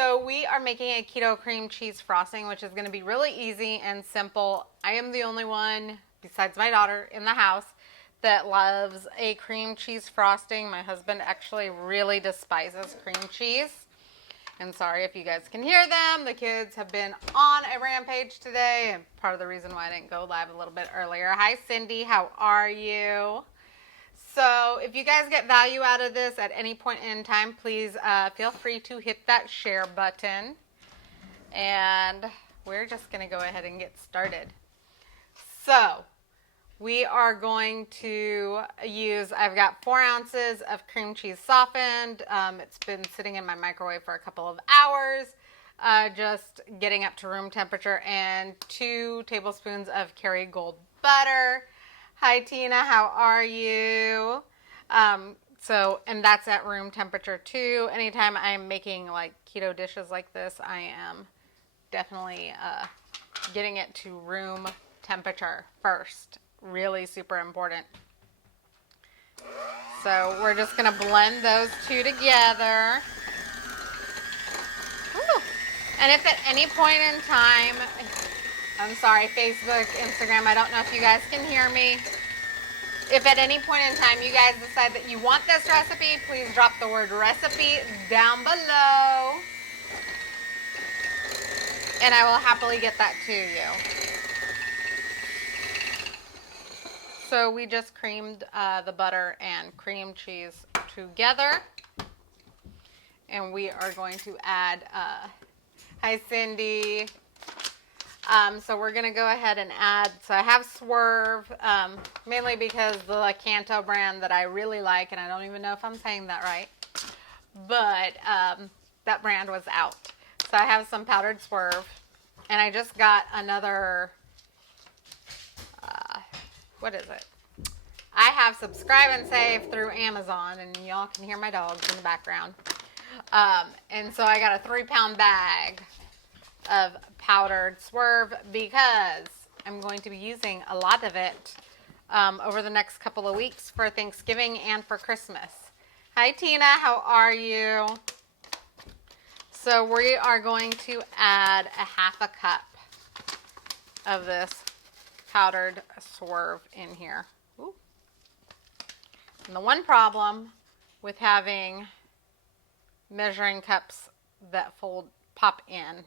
So we are making a keto cream cheese frosting, which is going to be really easy and simple. I am the only one, besides my daughter, in the house that loves a cream cheese frosting. My husband actually really despises cream cheese. And sorry if you guys can hear them. The kids have been on a rampage today, and part of the reason why I didn't go live a little bit earlier. Hi, Cindy. How are you? So if you guys get value out of this at any point in time, please feel free to hit that share button. And we're just going to go ahead and get started. So we are going to use, I've got 4 ounces of cream cheese softened. It's been sitting in my microwave for a couple of hours, just getting up to room temperature, and 2 tablespoons of Kerrygold butter. Hi, Tina. How are you? And that's at room temperature too. Anytime I'm making like keto dishes like this, I am definitely getting it to room temperature first. Really super important. So we're just going to blend those 2 together. Woo. And if at any point in time, I'm sorry, Facebook, Instagram, I don't know if you guys can hear me. If at any point in time you guys decide that you want this recipe, please drop the word recipe down below. And I will happily get that to you. So we just creamed the butter and cream cheese together. And we are going to add, hi Cindy. So we're going to go ahead and add, so I have Swerve, mainly because the Lakanto brand that I really like, and I don't even know if I'm saying that right, but that brand was out. So I have some powdered Swerve, and I just got another, what is it? I have Subscribe and Save through Amazon, and y'all can hear my dogs in the background. And so I got a 3-pound bag of powdered Swerve because I'm going to be using a lot of it over the next couple of weeks for Thanksgiving and for Christmas. Hi Tina, how are you? So we are going to add a 1/2 cup of this powdered Swerve in here. Ooh. And the one problem with having measuring cups that pop in,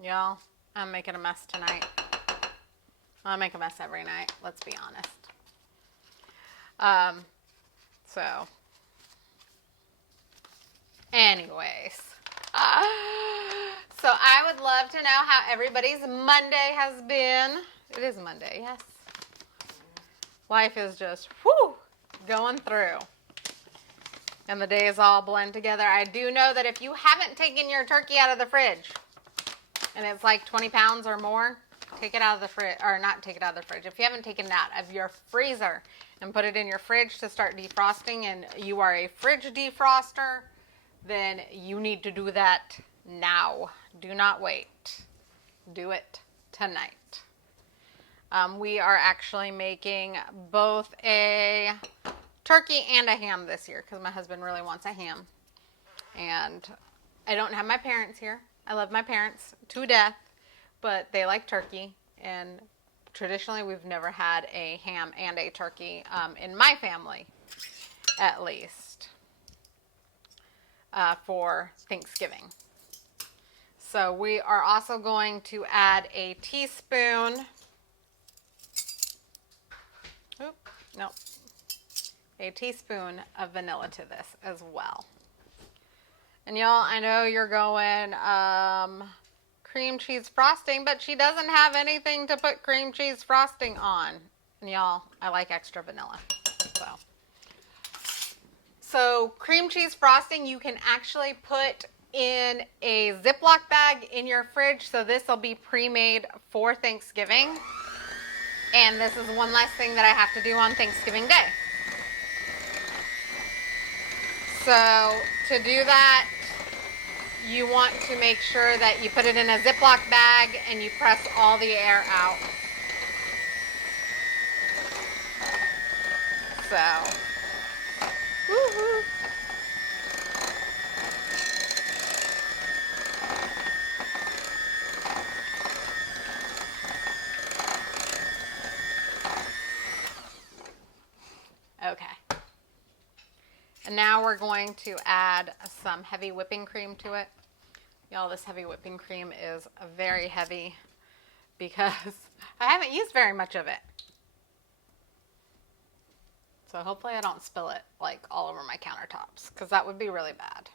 y'all, I'm making a mess tonight. I make a mess every night, let's be honest. Anyways. So I would love to know how everybody's Monday has been. It is Monday, yes. Life is just, going through. And the days all blend together. I do know that if you haven't taken your turkey out of the fridge, and it's like 20 pounds or more, take it out of the fridge, or not take it out of the fridge. If you haven't taken it out of your freezer and put it in your fridge to start defrosting, and you are a fridge defroster, then you need to do that now. Do not wait. Do it tonight. We are actually making both a turkey and a ham this year because my husband really wants a ham. And I don't have my parents here. I love my parents to death, but they like turkey. And traditionally, we've never had a ham and a turkey in my family, at least, for Thanksgiving. So we are also going to add a teaspoon. A teaspoon of vanilla to this as well. And y'all, I know you're going cream cheese frosting, but she doesn't have anything to put cream cheese frosting on. And y'all, I like extra vanilla. So cream cheese frosting you can actually put in a Ziploc bag in your fridge. So this will be pre-made for Thanksgiving. And this is one less thing that I have to do on Thanksgiving Day. So to do that, you want to make sure that you put it in a Ziploc bag and you press all the air out. So And now we're going to add some heavy whipping cream to it. Y'all, this heavy whipping cream is very heavy because I haven't used very much of it. So hopefully I don't spill it like all over my countertops, because that would be really bad.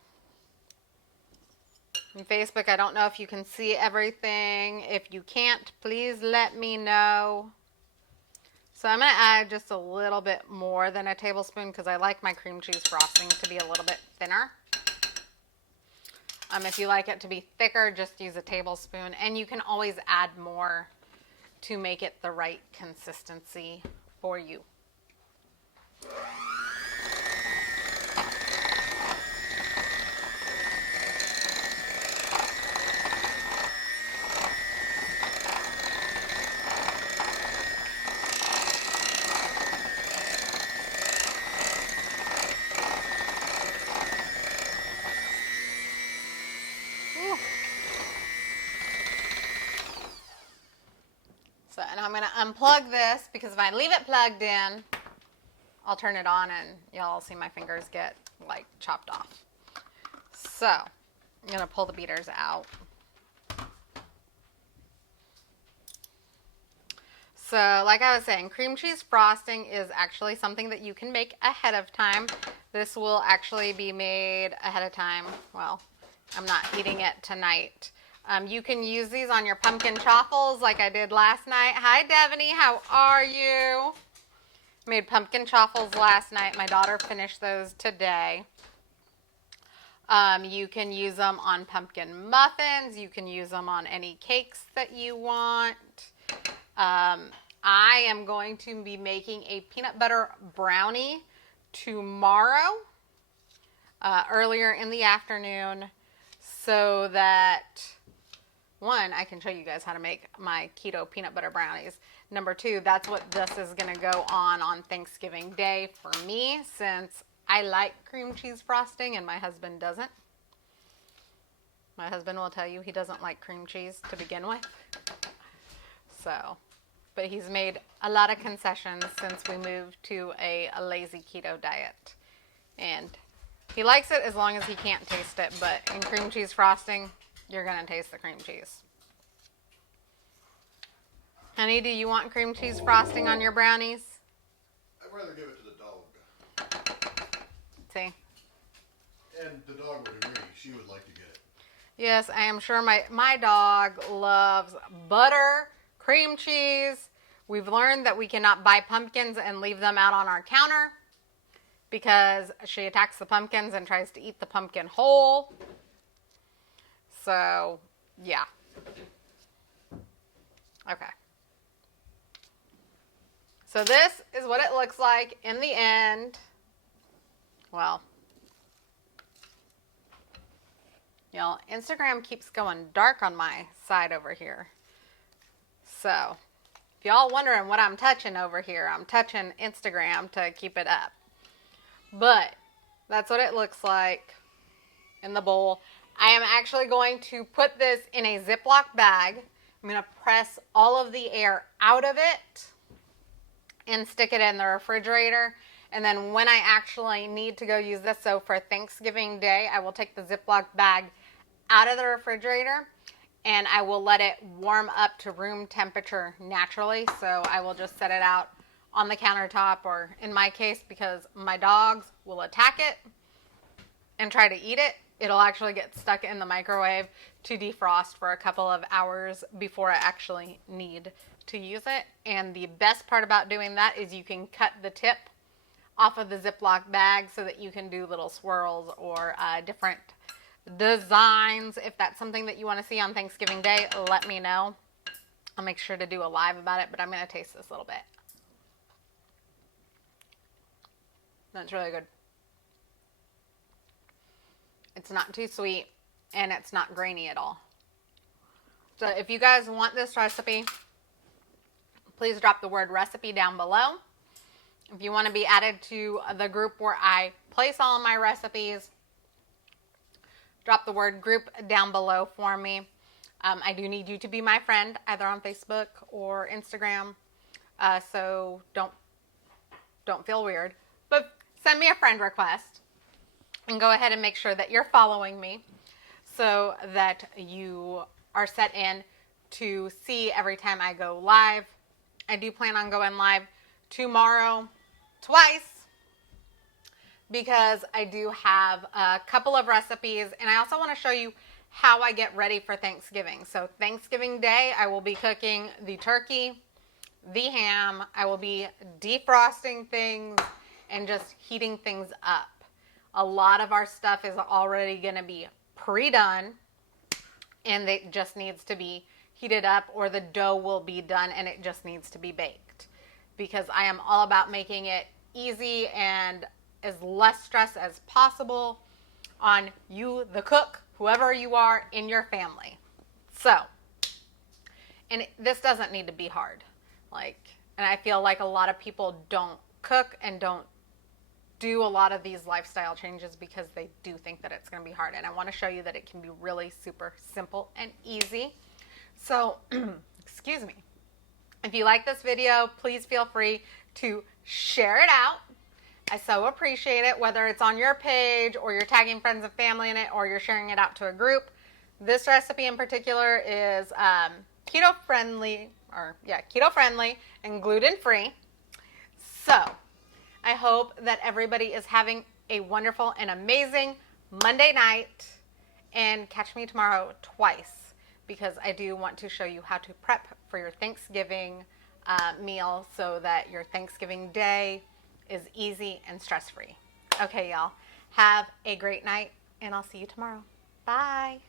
On Facebook, I don't know if you can see everything. If you can't, please let me know. So I'm going to add just a little bit more than a tablespoon because I like my cream cheese frosting to be a little bit thinner. If you like it to be thicker, just use a tablespoon. And you can always add more to make it the right consistency for you. So, and I'm going to unplug this because if I leave it plugged in, I'll turn it on and y'all see my fingers get like chopped off. So, I'm going to pull the beaters out. So, like I was saying, cream cheese frosting is actually something that you can make ahead of time. This will actually be made ahead of time. Well, I'm not eating it tonight. You can use these on your pumpkin chaffles like I did last night. Hi, Devaney. How are you? Made pumpkin chaffles last night. My daughter finished those today. You can use them on pumpkin muffins. You can use them on any cakes that you want. I am going to be making a peanut butter brownie tomorrow, earlier in the afternoon, so that, one, I can show you guys how to make my keto peanut butter brownies. Number two, that's what this is going to go on Thanksgiving Day for me, since I like cream cheese frosting and my husband doesn't. My husband will tell you he doesn't like cream cheese to begin with. So, but he's made a lot of concessions since we moved to a lazy keto diet. And he likes it as long as he can't taste it, but in cream cheese frosting, you're going to taste the cream cheese. Honey, do you want cream cheese frosting on your brownies? I'd rather give it to the dog. See? And the dog would agree. She would like to get it. Yes, I am sure my dog loves butter, cream cheese. We've learned that we cannot buy pumpkins and leave them out on our counter because she attacks the pumpkins and tries to eat the pumpkin whole. So, yeah. Okay. So this is what it looks like in the end. Well, y'all, Instagram keeps going dark on my side over here. So, if y'all wondering what I'm touching over here, I'm touching Instagram to keep it up. But that's what it looks like in the bowl. I am actually going to put this in a Ziploc bag. I'm going to press all of the air out of it and stick it in the refrigerator. And then when I actually need to go use this, so for Thanksgiving Day, I will take the Ziploc bag out of the refrigerator and I will let it warm up to room temperature naturally. So I will just set it out on the countertop, or in my case, because my dogs will attack it and try to eat it, it'll actually get stuck in the microwave to defrost for a couple of hours before I actually need to use it. And the best part about doing that is you can cut the tip off of the Ziploc bag so that you can do little swirls or different designs. If that's something that you want to see on Thanksgiving Day, let me know. I'll make sure to do a live about it, but I'm going to taste this a little bit. That's really good. It's not too sweet and it's not grainy at all. So if you guys want this recipe, please drop the word recipe down below. If you want to be added to the group where I place all of my recipes, drop the word group down below for me. I do need you to be my friend, either on Facebook or Instagram. So don't feel weird, but send me a friend request and go ahead and make sure that you're following me so that you are set in to see every time I go live. I do plan on going live tomorrow twice because I do have a couple of recipes, and I also want to show you how I get ready for Thanksgiving. So Thanksgiving Day, I will be cooking the turkey, the ham. I will be defrosting things and just heating things up. A lot of our stuff is already going to be pre-done, and it just needs to be heated up, or the dough will be done and it just needs to be baked, because I am all about making it easy and as less stress as possible on you, the cook, whoever you are in your family. So, and this doesn't need to be hard. And I feel like a lot of people don't cook and don't do a lot of these lifestyle changes because they do think that it's going to be hard. And I want to show you that it can be really super simple and easy. So, excuse me. If you like this video, please feel free to share it out. I so appreciate it, whether it's on your page or you're tagging friends and family in it or you're sharing it out to a group. This recipe in particular is keto friendly and gluten free. So, I hope that everybody is having a wonderful and amazing Monday night, and catch me tomorrow twice, because I do want to show you how to prep for your Thanksgiving meal so that your Thanksgiving day is easy and stress-free. Okay, y'all. Have a great night, and I'll see you tomorrow. Bye.